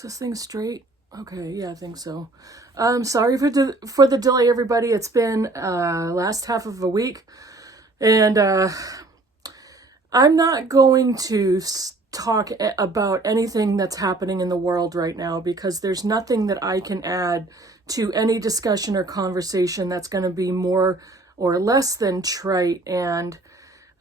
Is this thing straight? Okay, yeah, I think so. Sorry for the delay, everybody. It's been last half of a week, and I'm not going to talk about anything that's happening in the world right now because there's nothing that I can add to any discussion or conversation that's going to be more or less than trite. And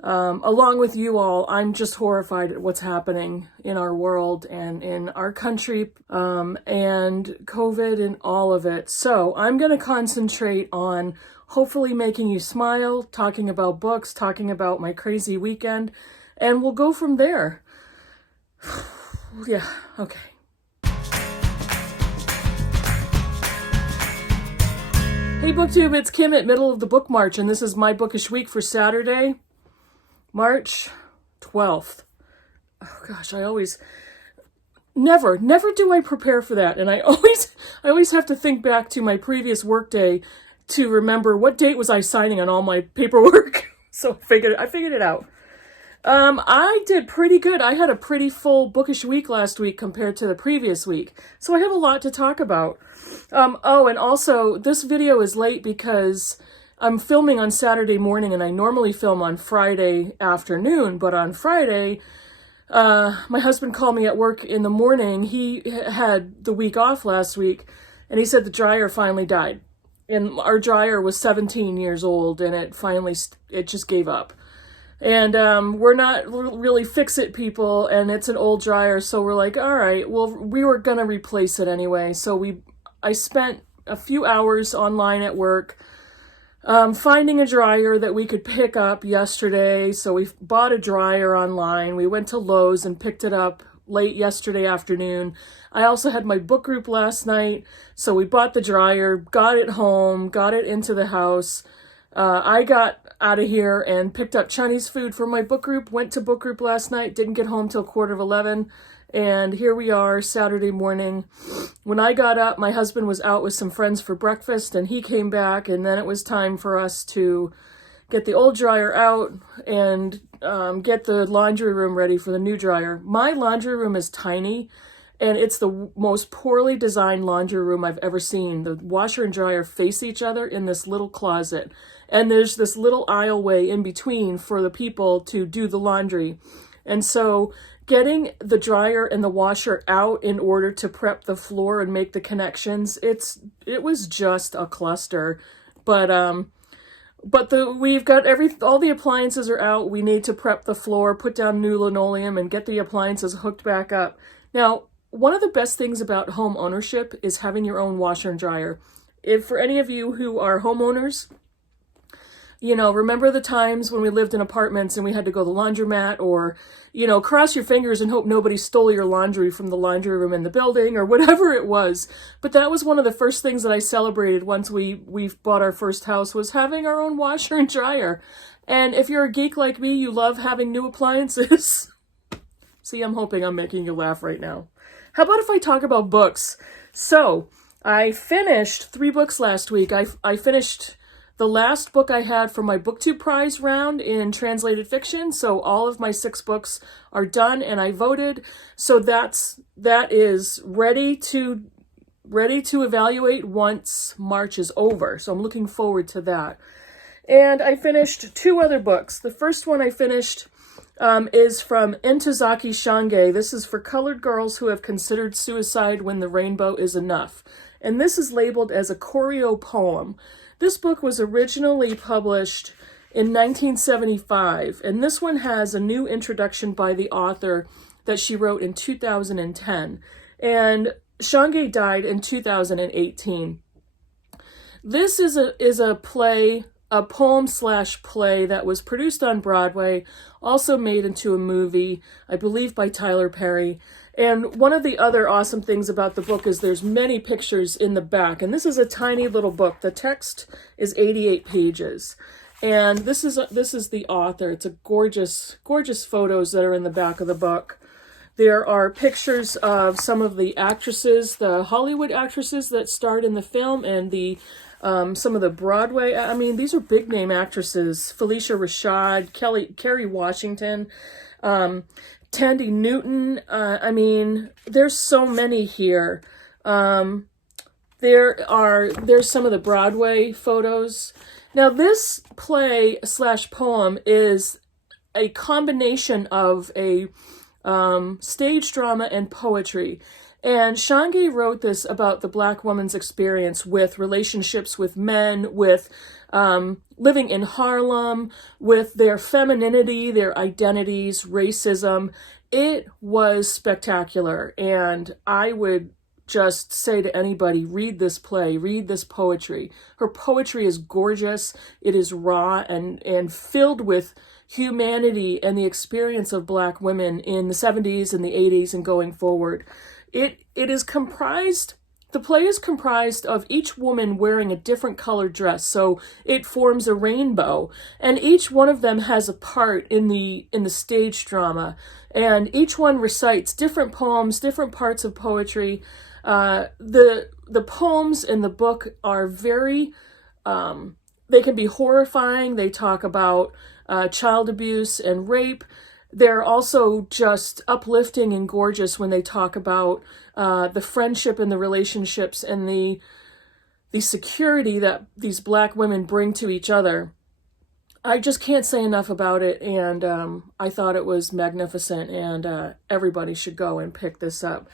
along with you all, I'm just horrified at what's happening in our world and in our country, and COVID and all of it. So I'm going to concentrate on hopefully making you smile, talking about books, talking about my crazy weekend, and we'll go from there. Yeah, okay. Hey Booktube, it's Kim at Middle of the Book March, and this is my bookish week for Saturday, March 12th. Oh gosh, I always, never do I prepare for that. And I always have to think back to my previous work day to remember what date was I signing on all my paperwork. So I figured it out. I did pretty good. I had a pretty full bookish week last week compared to the previous week. So I have a lot to talk about. Oh, and also this video is late because I'm filming on Saturday morning and I normally film on Friday afternoon, but on Friday, my husband called me at work in the morning. He had the week off last week and he said the dryer finally died. And our dryer was 17 years old and it just gave up. And we're not really fix-it people, and it's an old dryer, so we're like, all right, well, we were gonna replace it anyway. So I spent a few hours online at work finding a dryer that we could pick up yesterday. So we bought a dryer online. We went to Lowe's and picked it up late yesterday afternoon. I also had my book group last night, so we bought the dryer, got it home, got it into the house. I got out of here and picked up Chinese food for my book group, went to book group last night, didn't get home till 11:15, and here we are Saturday morning. When I got up, my husband was out with some friends for breakfast, and he came back, and then it was time for us to get the old dryer out and get the laundry room ready for the new dryer. My laundry room is tiny, and it's the most poorly designed laundry room I've ever seen. The washer and dryer face each other in this little closet. And there's this little aisleway in between for the people to do the laundry. And so getting the dryer and the washer out in order to prep the floor and make the connections, it was just a cluster. But we've got all the appliances are out. We need to prep the floor, put down new linoleum, and get the appliances hooked back up. Now, one of the best things about home ownership is having your own washer and dryer. If for any of you who are homeowners, you know, remember the times when we lived in apartments and we had to go to the laundromat, or, you know, cross your fingers and hope nobody stole your laundry from the laundry room in the building or whatever it was. But that was one of the first things that I celebrated once we bought our first house, was having our own washer and dryer. And if you're a geek like me, you love having new appliances. See, I'm hoping I'm making you laugh right now. How about if I talk about books? So I finished 3 books last week. I finished the last book I had for my Booktube prize round in translated fiction. So all of my 6 books are done and I voted. So that is ready to evaluate once March is over. So I'm looking forward to that. And I finished 2 other books. The first one I finished is from Ntozake Shange. This is for colored girls who have considered suicide when the rainbow is enough. And this is labeled as a choreo poem. This book was originally published in 1975, and this one has a new introduction by the author that she wrote in 2010. And Shange died in 2018. This is a play, a poem/play that was produced on Broadway, also made into a movie, I believe by Tyler Perry. And one of the other awesome things about the book is there's many pictures in the back. And this is a tiny little book. The text is 88 pages. And this is the author. It's a gorgeous photos that are in the back of the book. There are pictures of some of the actresses, the Hollywood actresses that starred in the film, and some of the Broadway. I mean, these are big name actresses: Felicia Rashad, Kerry Washington, Tandy Newton. I mean, there's so many here. There's some of the Broadway photos. Now, this play / poem is a combination of a stage drama and poetry. And Shange wrote this about the Black woman's experience with relationships with men, with living in Harlem, with their femininity, their identities, racism. It was spectacular. And I would just say to anybody, read this play, read this poetry. Her poetry is gorgeous. It is raw and filled with humanity and the experience of Black women in the 70s and the 80s and going forward. It is comprised, the play is comprised of each woman wearing a different colored dress, so it forms a rainbow, and each one of them has a part in the stage drama, and each one recites different poems, different parts of poetry. The poems in the book are very, they can be horrifying. They talk about child abuse and rape. They're also just uplifting and gorgeous when they talk about the friendship and the relationships and the security that these Black women bring to each other. I just can't say enough about it, and I thought it was magnificent, and everybody should go and pick this up.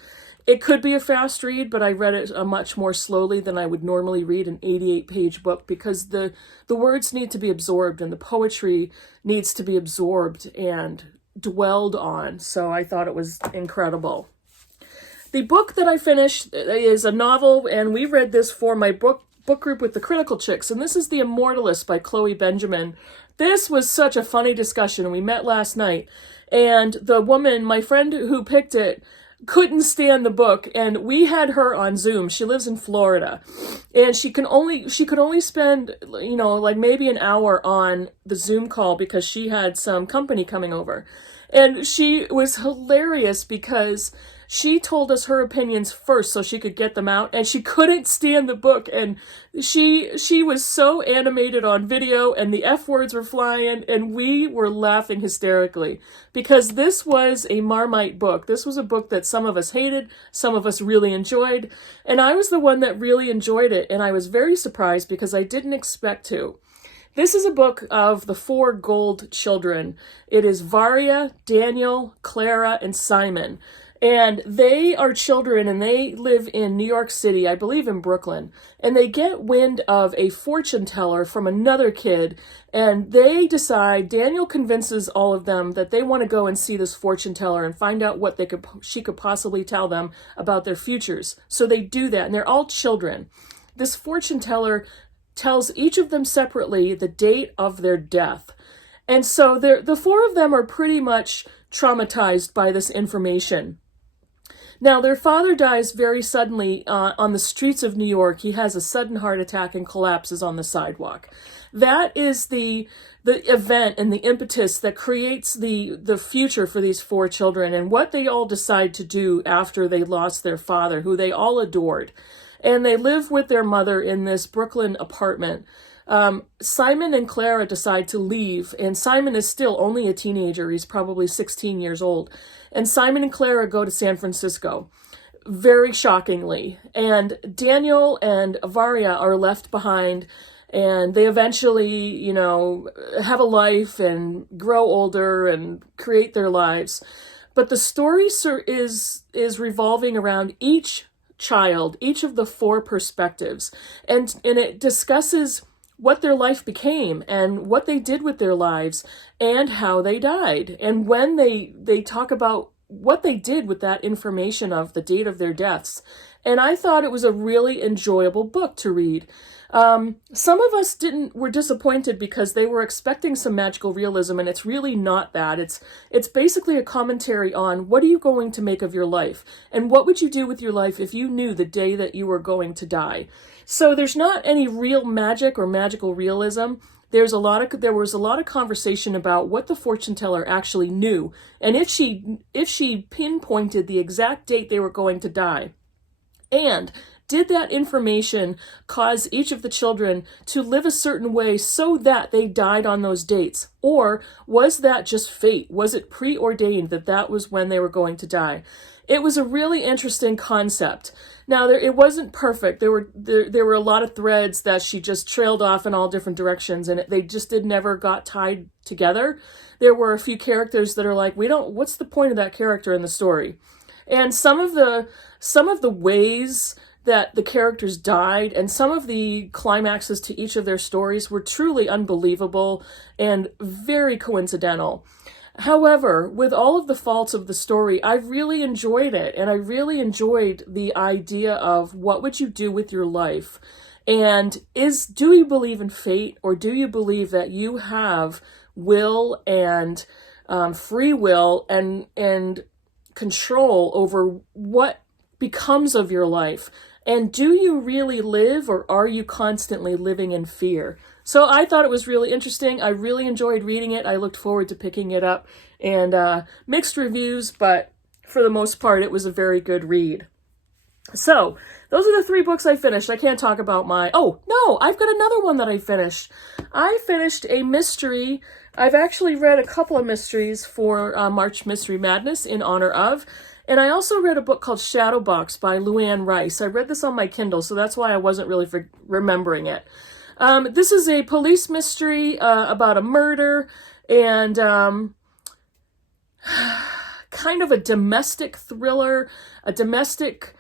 It could be a fast read, but I read it much more slowly than I would normally read an 88-page book, because the words need to be absorbed and the poetry needs to be absorbed and dwelled on. So I thought it was incredible. The book that I finished is a novel, and we read this for my book group with the Critical Chicks, and this is The Immortalist by Chloe Benjamin. This was such a funny discussion. We met last night, and the woman, my friend who picked it, couldn't stand the book, and we had her on Zoom. She lives in Florida, and she could only spend, like maybe an hour on the Zoom call because she had some company coming over. And she was hilarious because she told us her opinions first so she could get them out, and she couldn't stand the book, and she was so animated on video, and the F words were flying, and we were laughing hysterically because this was a Marmite book. This was a book that some of us hated, some of us really enjoyed, and I was the one that really enjoyed it, and I was very surprised because I didn't expect to. This is a book of the 4 gold children. It is Varia, Daniel, Clara, and Simon. And they are children, and they live in New York City, I believe in Brooklyn. And they get wind of a fortune teller from another kid, and they decide, Daniel convinces all of them that they want to go and see this fortune teller and find out what she could possibly tell them about their futures. So they do that, and they're all children. This fortune teller tells each of them separately the date of their death. And so the 4 of them are pretty much traumatized by this information. Now, their father dies very suddenly on the streets of New York. He has a sudden heart attack and collapses on the sidewalk. That is the event and the impetus that creates the future for these 4 children and what they all decide to do after they lost their father, who they all adored. And they live with their mother in this Brooklyn apartment. Simon and Clara decide to leave, and Simon is still only a teenager. He's probably 16 years old. And Simon and Clara go to San Francisco, very shockingly. And Daniel and Varia are left behind, and they eventually, have a life and grow older and create their lives. But the story is revolving around each child, each of the 4 perspectives, and it discusses what their life became and what they did with their lives and how they died. And when they talk about what they did with that information of the date of their deaths. And I thought it was a really enjoyable book to read. Some of us were disappointed because they were expecting some magical realism, and it's really not that. It's basically a commentary on what are you going to make of your life, and what would you do with your life if you knew the day that you were going to die. So there's not any real magic or magical realism. There was a lot of conversation about what the fortune teller actually knew, and if she pinpointed the exact date they were going to die. And did that information cause each of the children to live a certain way so that they died on those dates? Or was that just fate? Was it preordained that that was when they were going to die? It was a really interesting concept. Now, it wasn't perfect. There were a lot of threads that she just trailed off in all different directions, and they just never got tied together. There were a few characters that are like, what's the point of that character in the story? And some of the ways that the characters died and some of the climaxes to each of their stories were truly unbelievable and very coincidental. However, with all of the faults of the story, I really enjoyed it, and I really enjoyed the idea of what would you do with your life? And do you believe in fate, or do you believe that you have will and free will and control over what becomes of your life? And do you really live, or are you constantly living in fear? So I thought it was really interesting. I really enjoyed reading it. I looked forward to picking it up, and mixed reviews, but for the most part, it was a very good read. So those are the 3 books I finished. I can't talk about oh no, I've got another one that I finished. I finished a mystery. I've actually read a couple of mysteries for March Mystery Madness in honor of. And I also read a book called Shadowbox by Luann Rice. I read this on my Kindle, so that's why I wasn't really remembering it. This is a police mystery about a murder and kind of a domestic thriller, a domestic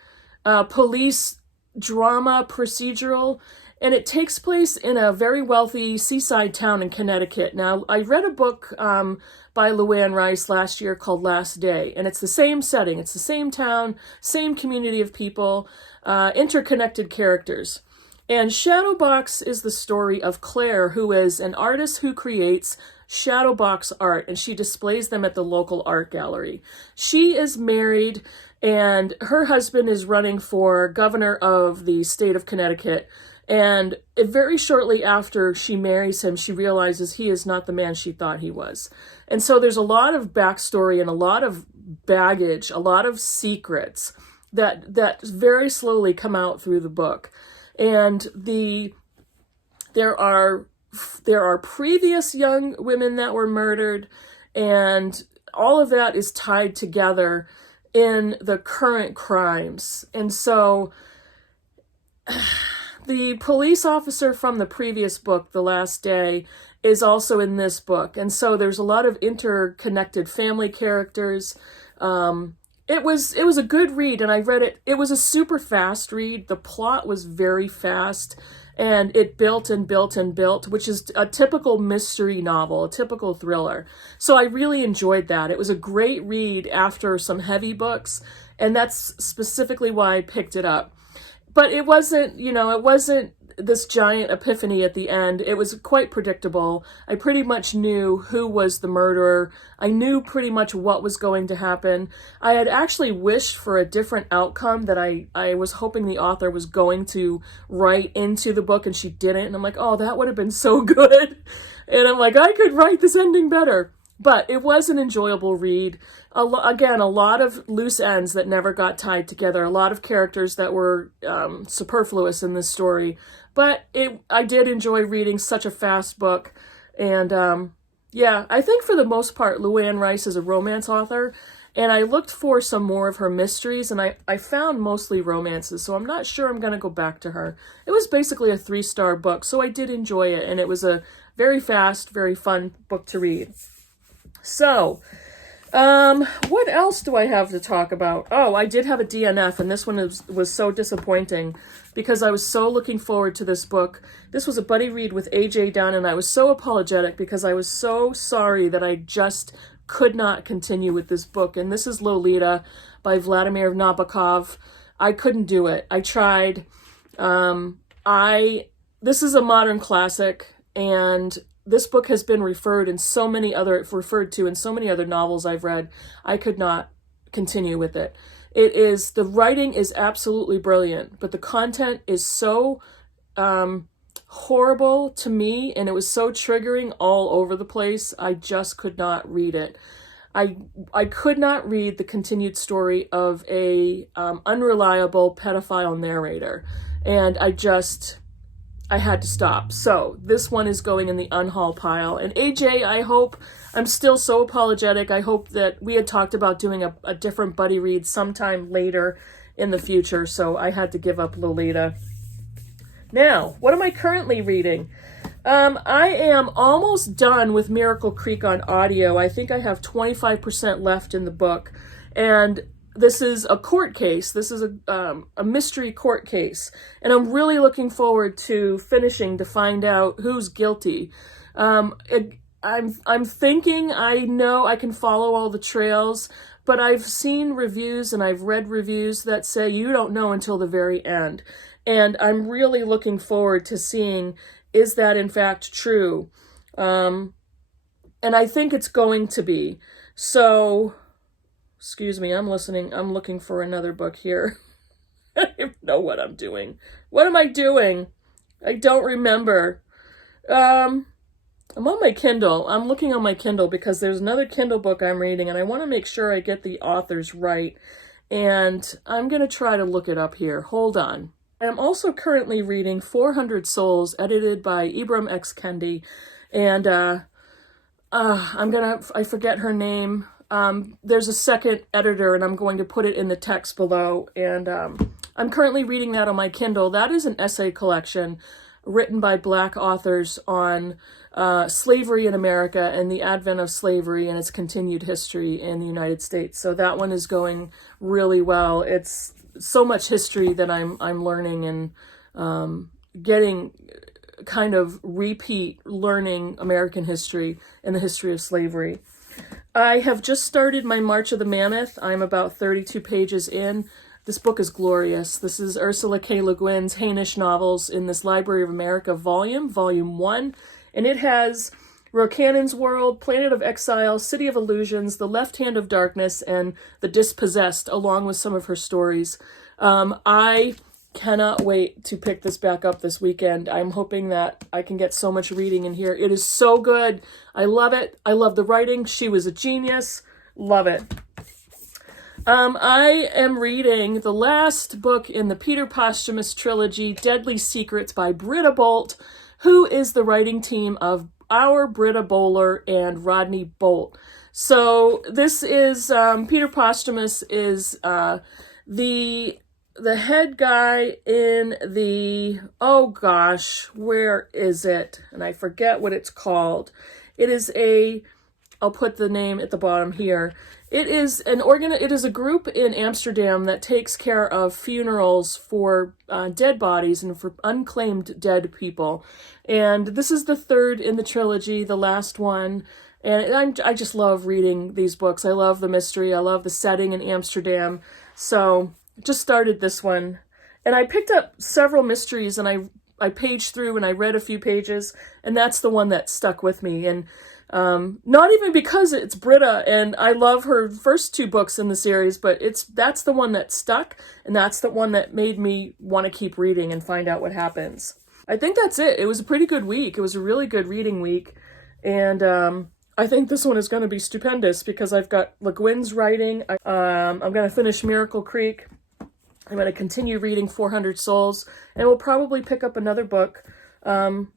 police drama procedural. And it takes place in a very wealthy seaside town in Connecticut. Now, I read a book by Luann Rice last year called Last Day, and it's the same setting. It's the same town, same community of people, interconnected characters. And Shadowbox is the story of Claire, who is an artist who creates Shadowbox art, and she displays them at the local art gallery. She is married, and her husband is running for governor of the state of Connecticut. And very shortly after she marries him, she realizes he is not the man she thought he was. And so there's a lot of backstory and a lot of baggage, a lot of secrets that very slowly come out through the book. And there are previous young women that were murdered, and all of that is tied together in the current crimes. And so the police officer from the previous book, The Last Day, is also in this book. And so there's a lot of interconnected family characters. It was a good read, and I read it. It was a super fast read. The plot was very fast, and it built and built and built, which is a typical mystery novel, a typical thriller. So I really enjoyed that. It was a great read after some heavy books, and that's specifically why I picked it up. But it wasn't this giant epiphany at the end. It was quite predictable. I pretty much knew who was the murderer. I knew pretty much what was going to happen. I had actually wished for a different outcome that I was hoping the author was going to write into the book, and she didn't. And I'm like, oh, that would have been so good. And I'm like, I could write this ending better. But it was an enjoyable read. Again, a lot of loose ends that never got tied together. A lot of characters that were superfluous in this story. But I did enjoy reading such a fast book. And yeah, I think for the most part, Luann Rice is a romance author. And I looked for some more of her mysteries, and I found mostly romances. So I'm not sure I'm going to go back to her. It was basically a 3-star book, so I did enjoy it. And it was a very fast, very fun book to read. So, what else do I have to talk about? Oh, I did have a DNF, and this one was so disappointing because I was so looking forward to this book. This was a buddy read with AJ Dunn, and I was so apologetic because I was so sorry that I just could not continue with this book. And this is Lolita by Vladimir Nabokov. I couldn't do it. I tried. This is a modern classic, and this book has been referred to in so many other novels I've read. I could not continue with it. The writing is absolutely brilliant, but the content is so horrible to me, and it was so triggering all over the place. I just could not read it. I could not read the continued story of a unreliable pedophile narrator, and I had to stop. So this one is going in the unhaul pile. And AJ, I hope, I'm still so apologetic. I hope that we had talked about doing a different buddy read sometime later in the future, so I had to give up Lolita. Now, what am I currently reading? I am almost done with Miracle Creek on audio. I think I have 25% left in the book. And this is a court case. This is a mystery court case. And I'm really looking forward to finishing to find out who's guilty. I'm thinking I know I can follow all the trails, but I've seen reviews and I've read reviews that say you don't know until the very end. And I'm really looking forward to seeing, is that in fact true? And I think it's going to be. So, excuse me, I'm listening. I'm looking for another book here. I don't know what I'm doing. What am I doing? I don't remember. I'm on my Kindle. I'm looking on my Kindle because there's another Kindle book I'm reading, and I want to make sure I get the authors right. And I'm going to try to look it up here. Hold on. I'm also currently reading 400 Souls, edited by Ibram X. Kendi, and I forget her name. There's a second editor, and I'm going to put it in the text below, and I'm currently reading that on my Kindle. That is an essay collection written by Black authors on slavery in America and the advent of slavery and its continued history in the United States. So that one is going really well. It's so much history that I'm learning and getting kind of repeat learning American history and the history of slavery. I have just started my March of the Mammoth. I'm about 32 pages in. This book is glorious. This is Ursula K. Le Guin's Hainish novels in this Library of America volume 1. And it has Rocannon's World, Planet of Exile, City of Illusions, The Left Hand of Darkness, and The Dispossessed, along with some of her stories. I cannot wait to pick this back up this weekend. I'm hoping that I can get so much reading in here. It is so good. I love it. I love the writing. She was a genius. Love it. I am reading the last book in the Peter Posthumous trilogy, Deadly Secrets by Britta Bohler, who is the writing team of our Britta Bohler and Rodney Bolt. So this is, Peter Posthumous is the head guy in the, oh gosh, where is it? And I forget what it's called. It is I'll put the name at the bottom here. It is it is a group in Amsterdam that takes care of funerals for dead bodies and for unclaimed dead people. And this is the third in the trilogy, the last one. And I just love reading these books. I love the mystery. I love the setting in Amsterdam. So just started this one. And I picked up several mysteries and I paged through and I read a few pages. And that's the one that stuck with me. And not even because it's Britta, and I love her first two books in the series, but that's the one that stuck, and that's the one that made me want to keep reading and find out what happens. I think that's it. It was a pretty good week. It was a really good reading week, and I think this one is going to be stupendous because I've got Le Guin's writing. I'm going to finish Miracle Creek. I'm going to continue reading 400 Souls, and we'll probably pick up another book. I've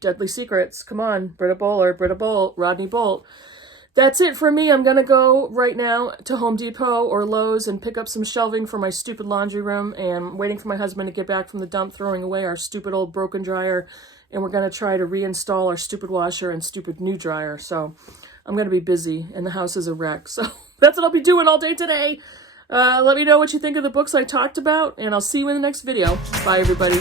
Deadly Secrets. Come on, Britta Bolt, Rodney Bolt. That's it for me. I'm going to go right now to Home Depot or Lowe's and pick up some shelving for my stupid laundry room. And I'm waiting for my husband to get back from the dump, throwing away our stupid old broken dryer. And we're going to try to reinstall our stupid washer and stupid new dryer. So I'm going to be busy and the house is a wreck. So that's what I'll be doing all day today. Let me know what you think of the books I talked about, and I'll see you in the next video. Bye, everybody.